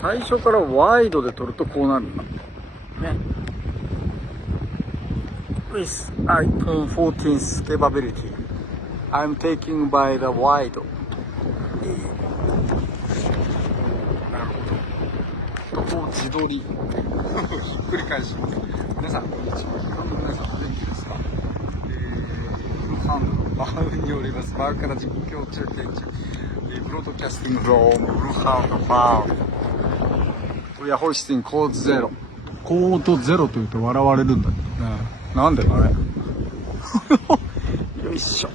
最初からワイドで撮るとこうなるんだね。With iPhone 14's capability, I'm taking by the wide. なるほど。とこう自撮り。ひっくり返します。皆さんこんにちは。日本の皆さんお元気ですか？フルハンドのバーにおります。バーから実況中継中。ブロードキャスティングフロームフルハンドバー。We are hoisting code 0。コード0というと笑われるんだけどね。なんでかね。よいしょ。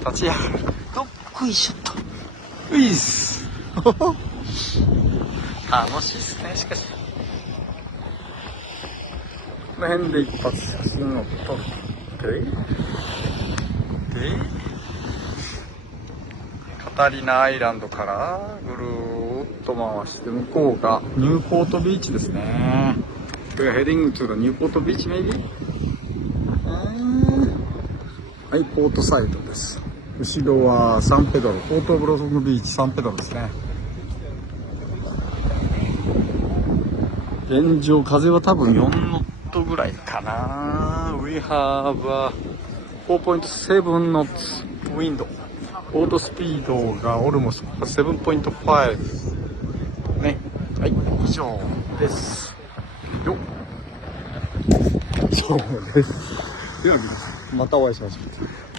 立ち上がる。どっこいしょっと。ういっす。楽しいっすね、しかし。この辺で一発写真を撮る。で、カタリナアイランドからぐるーっと回して、向こうがニューポートビーチですね。We are heading to the Newport Beach, maybe? はい、ポートサイドです。後ろはサンペドロ、ポートブロソムビーチ、サンペドロですね。現状、風は多分4ノットぐらいかな。We have a 4.7 knots wind。ボートスピードがオルモス 7.5。ね。はい、以上です。よっ。そうです。では皆さん、またお会いしましょう。